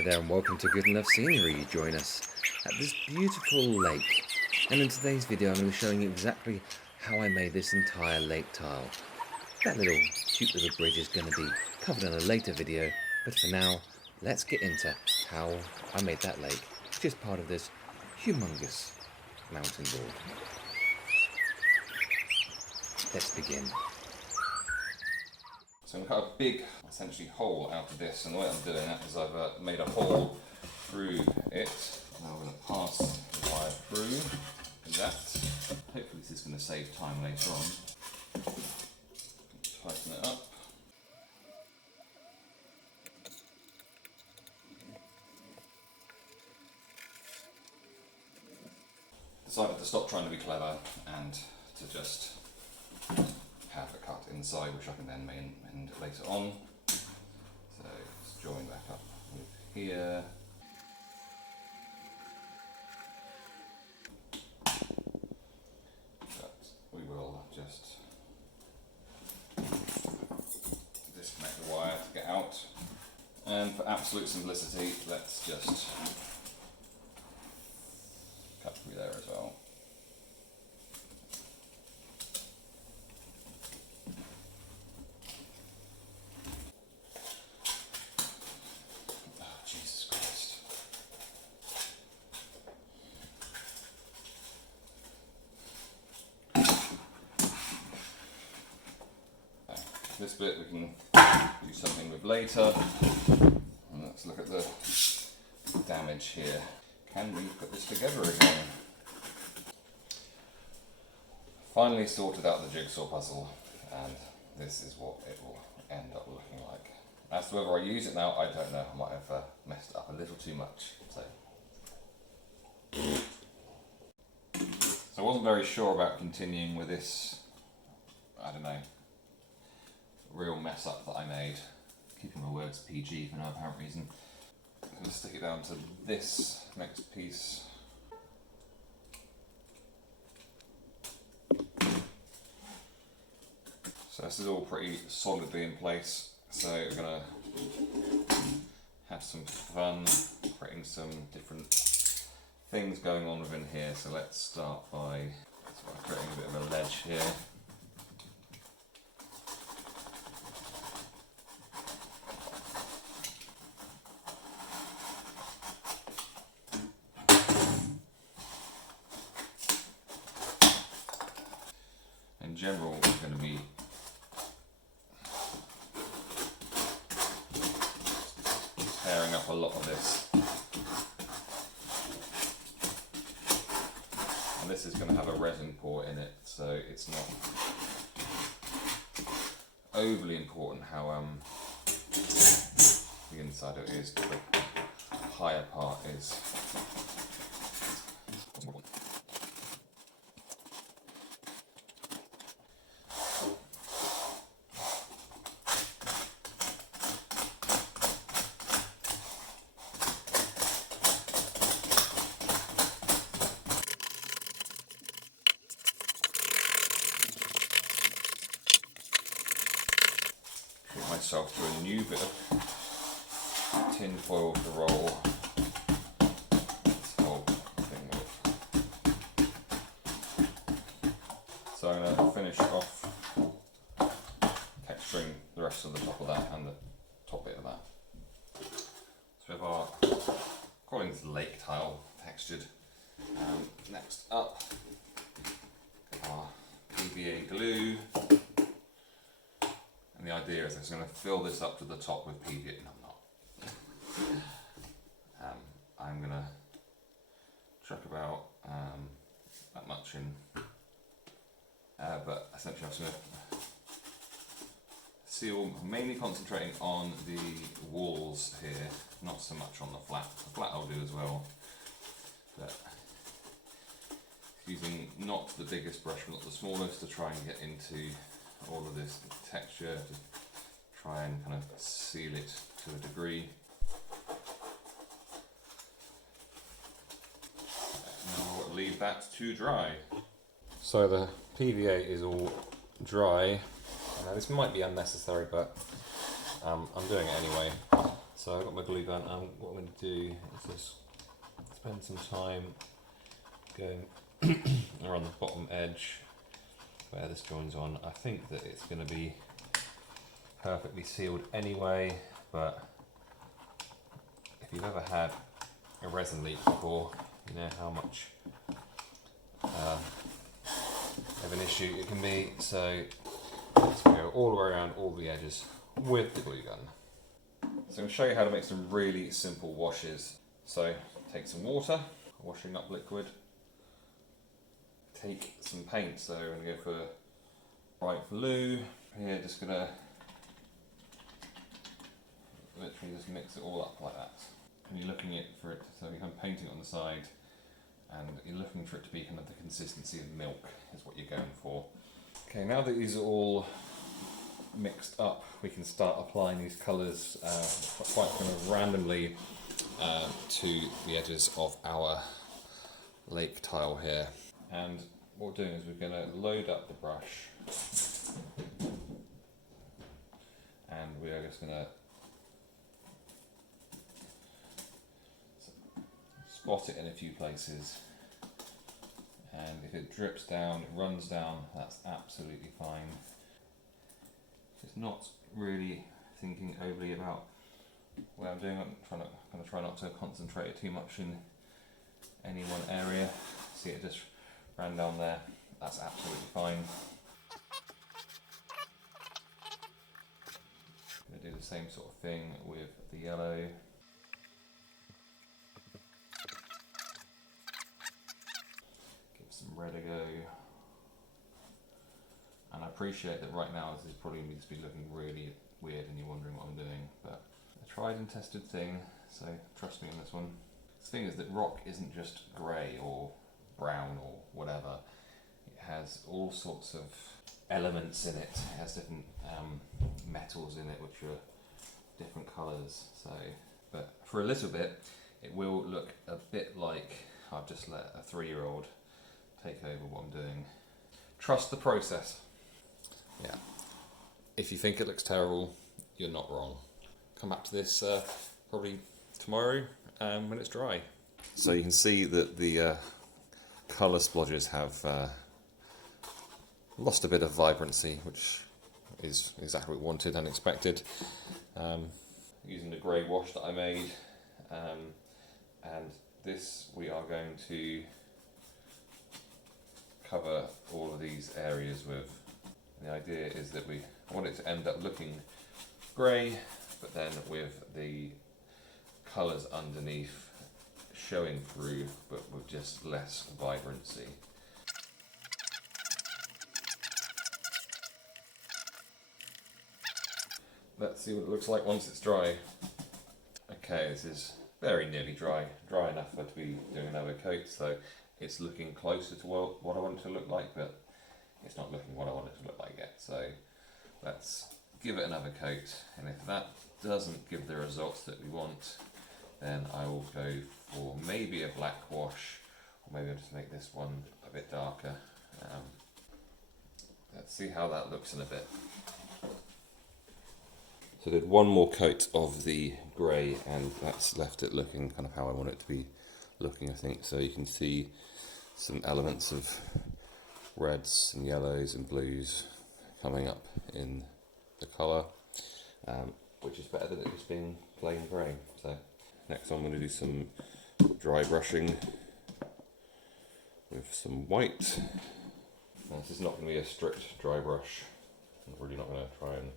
Hi there and welcome to Good Enough Scenery. Join us at this beautiful lake, and in today's video I'm going to be showing you exactly how I made this entire lake tile. That cute little bridge is going to be covered in a later video, but for now let's get into how I made that lake, which is part of this humongous mountain board. Let's begin. So I'm going to cut a big, essentially, hole out of this, and the way I'm doing that is I've made a hole through it. Now we're going to pass the wire through that. Hopefully this is going to save time later on. Tighten it up. Decided to stop trying to be clever and to just have a cut inside, which I can then mend later on. So let's join back up with here. But we will just disconnect the wire to get out. And for absolute simplicity, let's just cut through there as well. This bit we can do something with later. And let's look at the damage here. Can we put this together again? Finally sorted out the jigsaw puzzle, and this is what it will end up looking like. As to whether I use it now, I don't know. I might have messed it up a little too much. So I wasn't very sure about continuing with this, I don't know, real mess up that I made. Keeping my words PG for no apparent reason. I'm going to stick it down to this next piece. So this is all pretty solidly in place. So we're going to have some fun creating some different things going on within here. So let's start by creating a bit of a ledge here. In general, we're going to be tearing up a lot of this, and this is going to have a resin port in it, so it's not overly important how the inside of it is, but the higher part is. Myself to a new bit of tin foil to roll this whole thing with. So I'm going to finish off texturing the rest of the top of that and the top bit of that. So we have our, calling this lake tile textured. Next up, our PVA glue. And the idea is I'm just going to fill this up to the top with PVA. No, I'm not. I'm going to chuck about that much in. But essentially I'm just going to seal, mainly concentrating on the walls here, not so much on the flat. The flat I'll do as well. But using not the biggest brush, but not the smallest, to try and get into all of this texture, to try and kind of seal it to a degree. Now we'll leave that to dry. So the PVA is all dry. Now this might be unnecessary, but I'm doing it anyway. So I've got my glue gun, and what I'm going to do is just spend some time going around the bottom edge where this joins on. I think that it's going to be perfectly sealed anyway, but if you've ever had a resin leak before, you know how much of an issue it can be. So let's go all the way around all the edges with the glue gun. So I'm going to show you how to make some really simple washes. So take some water, washing up liquid, take some paint, so I'm going to go for bright blue. Here just going to literally just mix it all up like that. And you're looking for it, so you're kind of painting it on the side, and you're looking for it to be kind of the consistency of milk is what you're going for. Okay, now that these are all mixed up, we can start applying these colours quite kind of randomly to the edges of our lake tile here. And what we're doing is we're going to load up the brush, and we are just going to spot it in a few places, and if it drips down, it runs down, that's absolutely fine. Just not really thinking overly about what I'm doing. I'm going to try not to concentrate it too much in any one area. See, it just ran down there, that's absolutely fine. I'm going to do the same sort of thing with the yellow. Some red a go, and I appreciate that right now this is probably going to be looking really weird and you're wondering what I'm doing, but a tried and tested thing, so trust me on this one. The thing is that rock isn't just grey or brown or whatever, it has all sorts of elements in it. It has different metals in it which are different colours, so but for a little bit it will look a bit like I've just let a 3-year-old take over what I'm doing. Trust the process. Yeah. If you think it looks terrible, you're not wrong. Come back to this probably tomorrow when it's dry. So you can see that the colour splodges have lost a bit of vibrancy, which is exactly what we wanted and expected. Using the grey wash that I made, and this we are going to cover all of these areas with. And the idea is that I want it to end up looking grey, but then with the colours underneath showing through, but with just less vibrancy. Let's see what it looks like once it's dry. Okay, this is very nearly dry enough for it to be doing another coat, so it's looking closer to what I want it to look like, but it's not looking what I want it to look like yet. So let's give it another coat, and if that doesn't give the results that we want, then I will go for maybe a black wash, or maybe I'll just make this one a bit darker. Let's see how that looks in a bit. So I did one more coat of the grey, and that's left it looking kind of how I want it to be looking, I think. So you can see some elements of reds and yellows and blues coming up in the colour, which is better than it just being plain grey. So next I'm going to do some dry brushing with some white. Now, this is not going to be a strict dry brush. I'm really not going to try and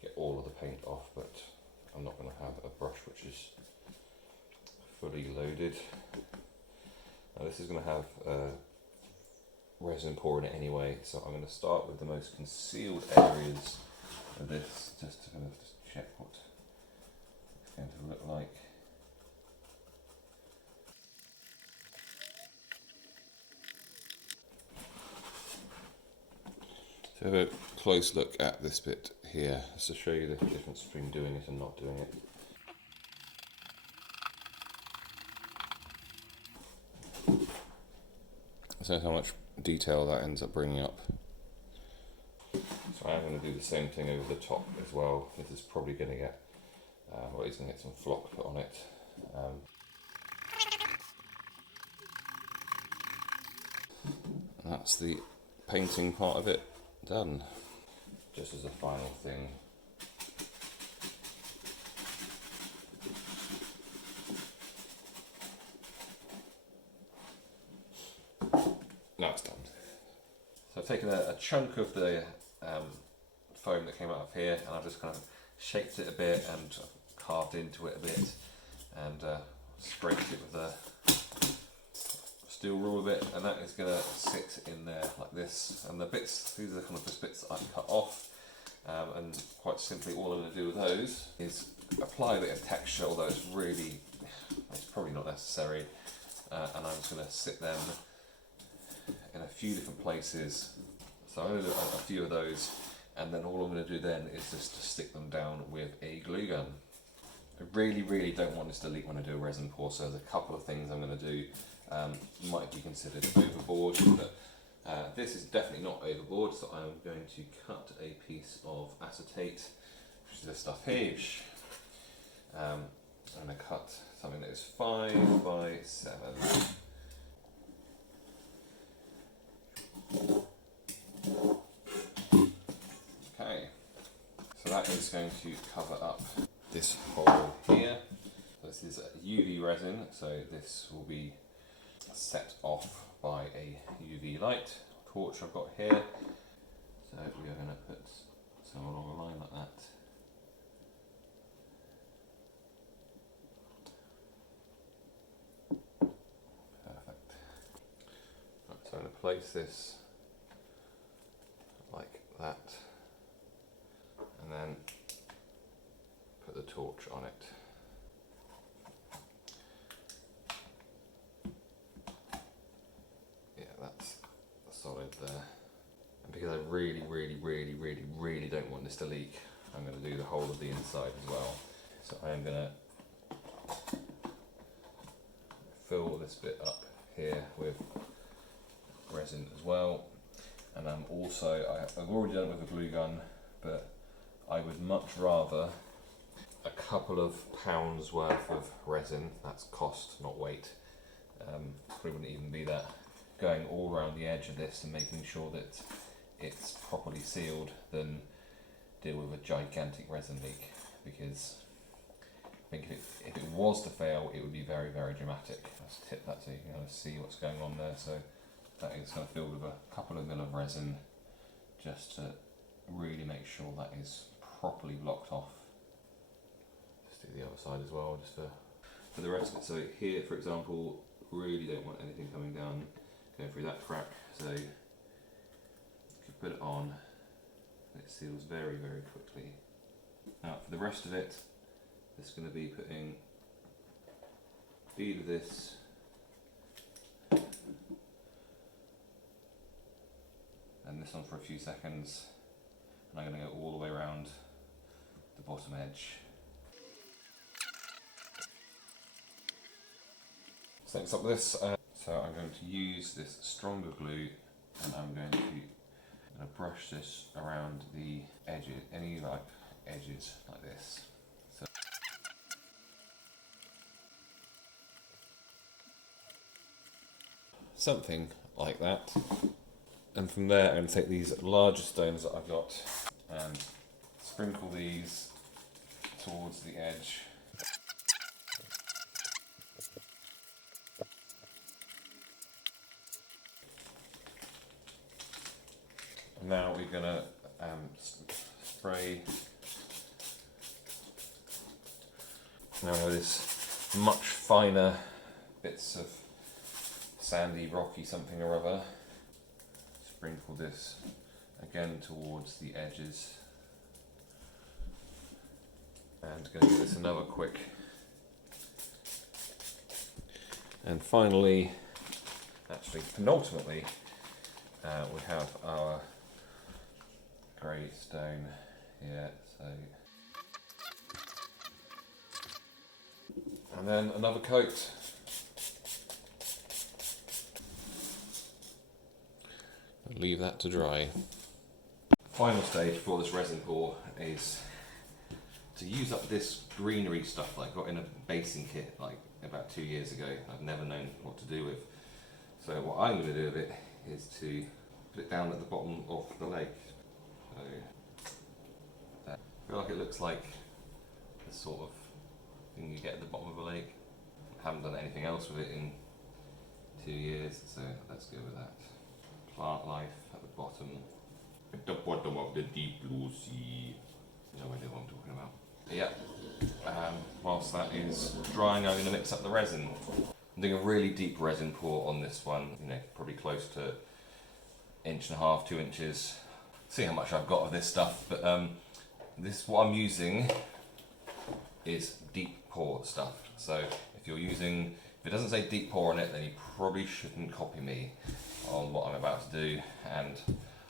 get all of the paint off, but I'm not going to have a brush which is fully loaded. Now this is going to have resin pour in it anyway, so I'm going to start with the most concealed areas of this, just to kind of check what it's going to look like. So have a close look at this bit here, just to show you the difference between doing it and not doing it. So how much detail that ends up bringing up. So I'm going to do the same thing over the top as well. This is probably going to get Or he's going to get some flock put on it. And that's the painting part of it done. Just as a final thing, now it's done. So I've taken a chunk of the foam that came out of here, and I've just kind of shaped it a bit and carved into it a bit, and scraped it with a steel rule bit, and that is going to sit in there like this. And the bits, these are kind of just bits that I've cut off, and quite simply all I'm going to do with those is apply a bit of texture, although it's probably not necessary, and I'm just going to sit them in a few different places. So I'm going to do a few of those, and then all I'm going to do then is just to stick them down with a glue gun. I really don't want this to leak when I do a resin pour, so there's a couple of things I'm going to do. Might be considered overboard, but this is definitely not overboard, so I'm going to cut a piece of acetate, which is this stuff here. I'm going to cut something that is 5 by 7. Okay, so that is going to cover up this hole here. This is UV resin, so this will be set off by a UV light torch I've got here. So we are going to put some along a line like that. Perfect. Right, so I'm going to place this like that, and then put the torch on it. Yeah, that's solid there. And because I really don't want this to leak, I'm going to do the whole of the inside as well. So I am going to fill this bit up here with resin as well. And I'm also, I've already done it with a glue gun, but I would much rather a couple of pounds worth of resin, that's cost, not weight, probably wouldn't even be that, going all around the edge of this and making sure that it's properly sealed, than deal with a gigantic resin leak, because I think if it was to fail, it would be very dramatic. Let's tip that so you can kind of see what's going on there. So that is kind of filled with a couple of mil of resin, just to really make sure that is properly blocked off. Just do the other side as well, just for the rest of it. So here, for example, really don't want anything coming down, going through that crack. So you can put it on, and it seals very quickly. Now for the rest of it, it's going to be putting a bead of this and this on for a few seconds, and I'm going to go all the way around the bottom edge. So next up with this, so I'm going to use this stronger glue, and I'm going to brush this around the edges, any like edges like this. So something like that. And from there I'm going to take these larger stones that I've got and sprinkle these towards the edge. And now we're going to spray. Now we have this much finer bits of sandy, rocky something or other. Sprinkle this again towards the edges, and going to give this another quick. And finally, actually penultimately, we have our grey stone here. So, and then another coat. Leave that to dry. Final stage before this resin pour is to use up this greenery stuff that I got in a basing kit like about 2 years ago. I've never known what to do with. So what I'm going to do with it is to put it down at the bottom of the lake. So I feel like it looks like the sort of thing you get at the bottom of a lake. I haven't done anything else with it in 2 years, so let's go with that. Plant life at the bottom. At the bottom of the deep blue sea. No idea what I'm talking about. But yeah, whilst that is drying, I'm going to mix up the resin. I'm doing a really deep resin pour on this one, you know, probably close to 1.5 to 2 inches. See how much I've got of this stuff, but what I'm using is deep pour stuff. So if it doesn't say deep pour on it, then you probably shouldn't copy me on what I'm about to do, and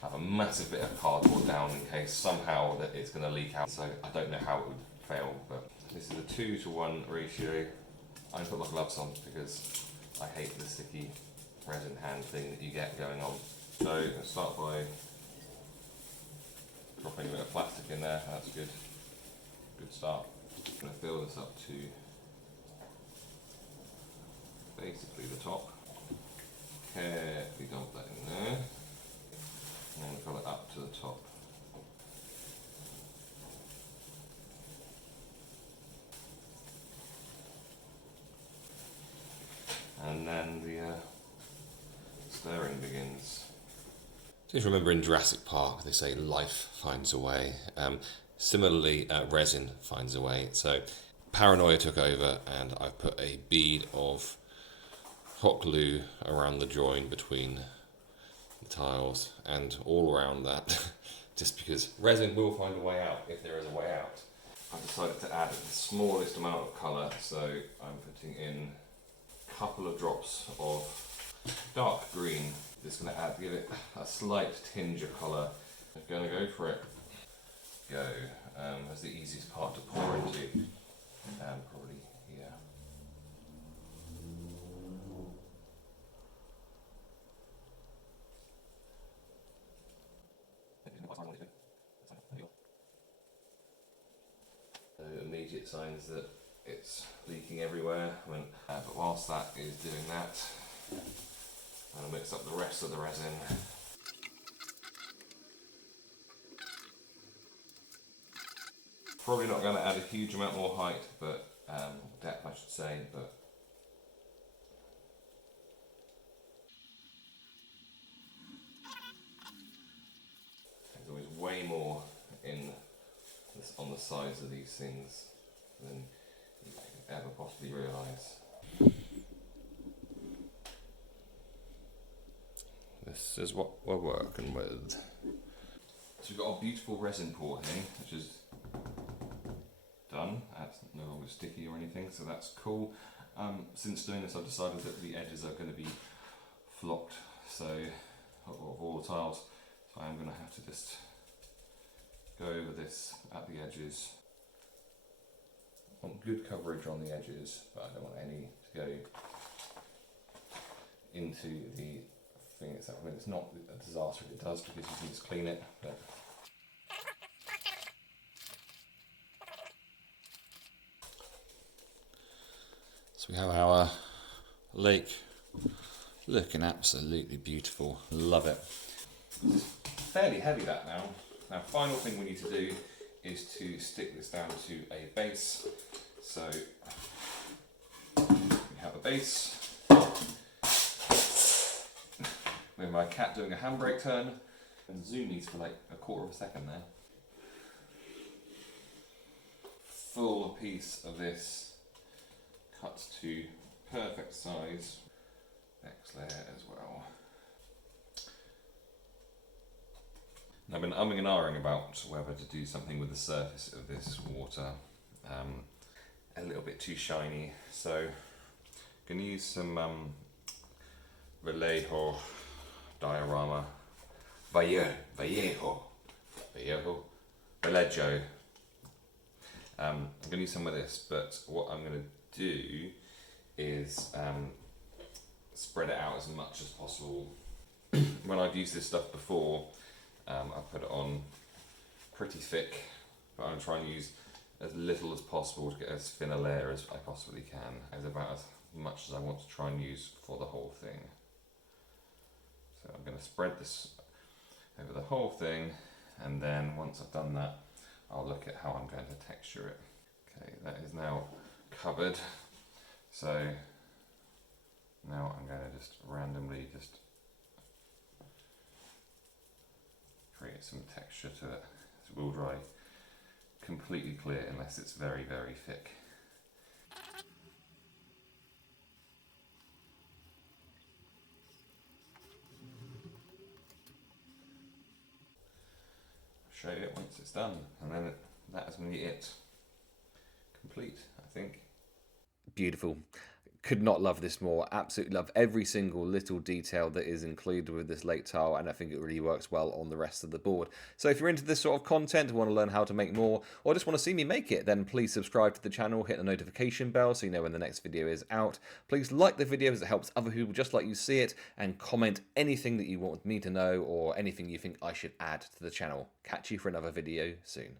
I have a massive bit of cardboard down in case somehow that it's going to leak out. So I don't know how it would fail, but this is a 2:1 ratio. I put my gloves on because I hate the sticky resin hand thing that you get going on. So let's start by dropping a bit of plastic in there. That's good. Good start. I'm going to fill this up to basically the top. Carefully dump that in there. And then fill it up to the top. And then the stirring begins. Just remember in Jurassic Park they say life finds a way. Similarly, resin finds a way. So paranoia took over, and I put a bead of hot glue around the join between the tiles and all around that, just because resin will find a way out if there is a way out. I've decided to add the smallest amount of colour, so I'm putting in a couple of drops of dark green. Just going to give it a slight tinge of colour. I'm going to go for it. Go. That's the easiest part to pour into. Probably here. Immediate signs that it's leaking everywhere. But whilst that is doing that, I'll mix up the rest of the resin. Probably not going to add a huge amount more height, but depth I should say, but there's always way more on the sides of these things than you can ever possibly realise. This is what we're working with. So we've got our beautiful resin pour here, which is done. That's no longer sticky or anything, so that's cool. Since doing this, I've decided that the edges are going to be flocked, so of all the tiles, so I'm going to have to just go over this at the edges. I want good coverage on the edges, but I don't want any to go into the thing itself. I mean, it's not a disaster if it does, because you can just clean it. But so we have our lake looking absolutely beautiful. Love it. It's fairly heavy that now. Now, final thing we need to do is to stick this down to a base. So we have a base with my cat doing a handbrake turn, and zoom these for like 1/4 of a second there. Full piece of this cuts to perfect size. Next layer as well. I've been umming and ahhing about whether to do something with the surface of this water. A little bit too shiny, so I'm going to use some Vallejo diorama. Vallejo. I'm going to use some of this, but what I'm going to do is spread it out as much as possible. When I've used this stuff before, I've put it on pretty thick, but I'm trying to use as little as possible to get as thin a layer as I possibly can. It's about as much as I want to try and use for the whole thing. So I'm going to spread this over the whole thing, and then once I've done that, I'll look at how I'm going to texture it. Okay, that is now covered. So now I'm going to just randomly just create some texture to it. This will dry completely clear unless it's very, very thick. Show you it once it's done, and then that is me it complete, I think. Beautiful. Could not love this more. Absolutely love every single little detail that is included with this lake tile, and I think it really works well on the rest of the board. So if you're into this sort of content, want to learn how to make more, or just want to see me make it, then please subscribe to the channel, hit the notification bell so you know when the next video is out. Please like the video as it helps other people just like you see it, and comment anything that you want me to know or anything you think I should add to the channel. Catch you for another video soon.